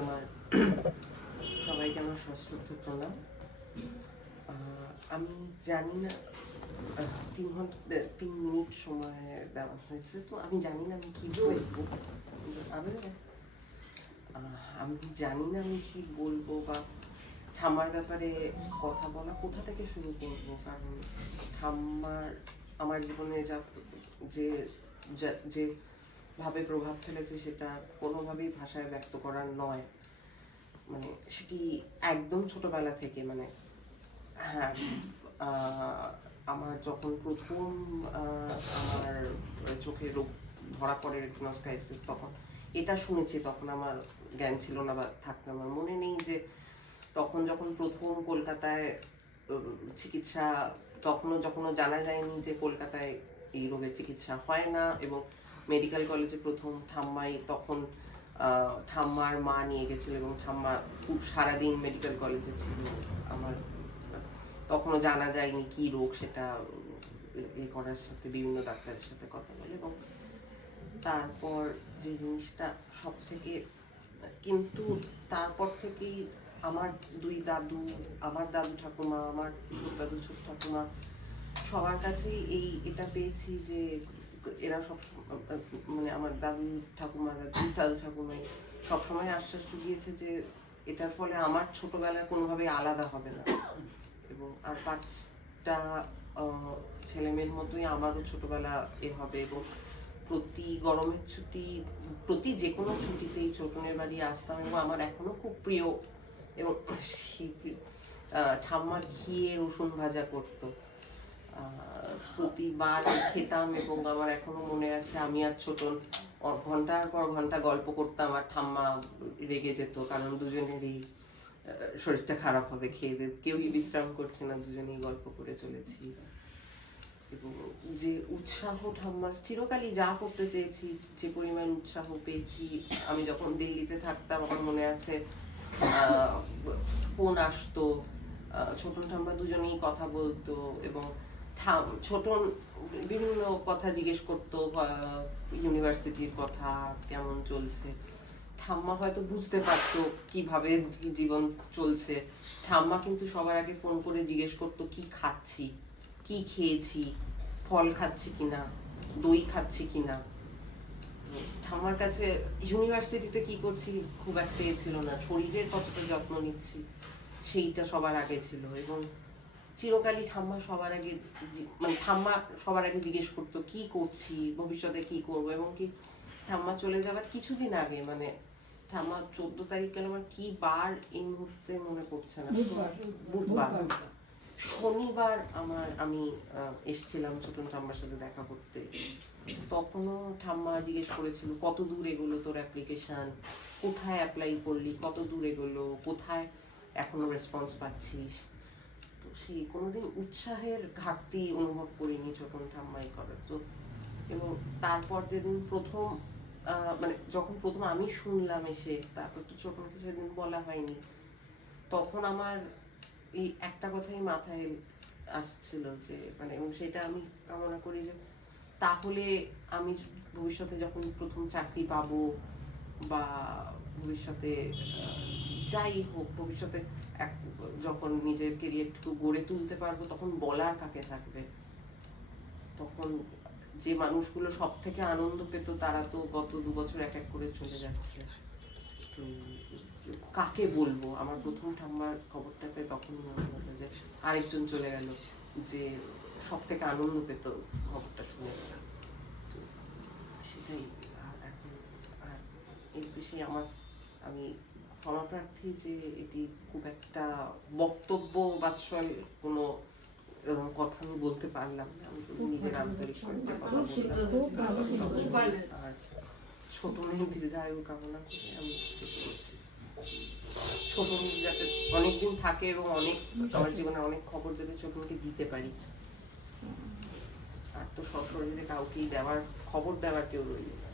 আমার সবাইকে আমার সশ্রদ্ধ প্রণাম। আমি জানি না 3 মিনিট সময় দেওয়া হয়েছে, তো আমি জানি না আমি কি বলবো। আমি আমি জানি না আমি কি বলবো বা ঠাম্মার ব্যাপারে কথা বলা কোথা থেকে শুরু করব, কারণ ঠাম্মার আমার জীবনে যে যে ভাবে প্রভাব ফেলেছে সেটা কোনোভাবেই ভাষায় ব্যক্ত করার নয়। মানে সেটি একদম ছোটবেলা থেকে, মানে হ্যাঁ, আমার যখন প্রথম আমার চোখে রোগ ধরা পড়ে রেটিনোস্কাইসিস, তখন এটা শুনেছি, তখন আমার জ্ঞান ছিল না বা থাকতে আমার মনে নেই যে তখন যখন প্রথম কলকাতায় চিকিৎসা, যখনও জানা যায়নি যে কলকাতায় এই রোগের চিকিৎসা হয় না, এবং মেডিকেল কলেজে প্রথম ঠাম্মাই তখন ঠাম্মার মা নিয়ে গেছিল এবং ঠাম্মা খুব সারাদিন মেডিকেল কলেজে ছিল। আমার তখনও জানা যায়নি কি রোগ, সেটা এ করার সাথে বিভিন্ন ডাক্তারের সাথে কথা বলে, এবং তারপর যে জিনিসটা সব থেকে, কিন্তু তারপর থেকেই আমার দুই দাদু, আমার দাদু ঠাকুমা, আমার ছোট দাদু ছোট ঠাকুমা, সবার কাছেই এটা পেয়েছি যে এরা সব, মানে আমার দাদু ঠাকুমারা, দুই দাদু ঠাকুমাই সবসময় আশ্বাস জুগিয়েছে যে এটার ফলে আমার ছোটবেলা কোনোভাবেই আলাদা হবে না, এবং আর 5টা ছেলে মেয়ের মতোই আমারও ছোটবেলা হবে, এবং প্রতি গরমের ছুটি, প্রতি যে কোনো ছুটিতেই ছোটনের বাড়ি আসতাম, এবং আমার এখনো খুব প্রিয়, এবং ঠাম্মা ঘিয়ে রসুন ভাজা করতো, প্রতিবার খেতাম, এবং আমার এখনো মনে আছে আমি আর ছোটন ঘন্টার পর ঘন্টা গল্প করতাম, আর ঠাম্মা রেগে যেত, কারণ দুজনেরই শরীরটা খারাপ হবে, খেয়ে দিয়ে কেউই বিশ্রাম করছে না, দুজনেই গল্প করে চলেছি। এবং যে উৎসাহ ঠাম্মা চিরকালই যা করতে চেয়েছি, যে পরিমাণ উৎসাহ পেয়েছি, আমি যখন দিল্লিতে থাকতাম আমার মনে আছে ফোন আসতো, ছোটন ঠাম্মা দুজনেই কথা বলতো, এবং ছোটন বিভিন্ন কথা জিজ্ঞেস করতো, ইউনিভার্সিটির কথা কেমন চলছে, ঠাম্মা হয়তো বুঝতে পারতো কিভাবে জীবন চলছে, ঠাম্মা কিন্তু সবার আগে ফোন করে জিজ্ঞেস করতো কি খাচ্ছি, কি খেয়েছি, ফল খাচ্ছি কিনা, দই খাচ্ছি কিনা। তো ঠাম্মার কাছে ইউনিভার্সিটিতে কি করছি খুব একটা ছিল না, শরীরের কতটা যত্ন নিচ্ছি সেইটা সবার আগে ছিল, এবং চিরকালই ঠাম্মা সবার আগে, মানে ঠাম্মা সবার আগে জিজ্ঞেস করতো কি করছি, ভবিষ্যতে কি করব, এবং কি ঠাম্মা চলে যাবার কিছুদিন আগে, মানে ঠাম্মা 14 তারিখ গেল, আমার কি বার এই মুহূর্তে মনে পড়ছে না, বুধবার, শনিবার আমি এসেছিলাম ছোটন ঠাম্মার সাথে দেখা করতে। তখনও ঠাম্মা জিজ্ঞেস করেছিল কত দূর এগোলো তোর অ্যাপ্লিকেশন, কোথায় অ্যাপ্লাই করলি, কত দূর এগোলো, কোথায় এখনো রেসপন্স পাচ্ছিস। তো সেই কোনোদিন উৎসাহের ঘাটতি অনুভব করিনি ছোটন ঠাম্মাই করার। তো এবং তারপর যেদিন প্রথম, মানে যখন প্রথম আমি শুনলাম এসে, তারপর তো ছোটনকে সেদিন বলা হয়নি, তখন আমার এই একটা কথাই মাথায় আসছিল যে, মানে, এবং সেটা আমি কামনা করি যে তাহলে আমি ভবিষ্যতে যখন প্রথম চাকরি পাবো, বা ভবিষ্যতে যাই হোক, ভবিষ্যতে যখন নিজের কেরিয়ারটুকু গড়ে তুলতে পারবো, তখন বলার কাকে থাকবে, তখন যে মানুষগুলো সব থেকে আনন্দ পেত তারা তো গত 2 বছর এক এক করে চলে যাচ্ছে, তো কাকে বলবো। আমার প্রথম ঠাম্মার খবরটা পেয়ে তখন মনে হলো যে আরেকজন চলে গেল, যে সব থেকে আনন্দ পেত খবরটা শুনে। তো সেটাই এখন এর বিষয়ে আমি ক্ষমা প্রার্থী যে এটি খুব একটা বক্তব্য বাৎসল কোনো এরকম কথা আমি বলতে পারলাম না, আমি নিজের আন্তরিক কথা বললাম, আর ছোট মেয়ে দীর্ঘায়ু কামনা করে আমি শেষ করছি। ছোট মেয়ে যাতে অনেকদিন থাকে, এবং আমার জীবনে অনেক খবর যাতে ছোট মেয়েকে দিতে পারি, আর তো সশরীরে কাউকেই খবর দেওয়ার কেউ রইল না।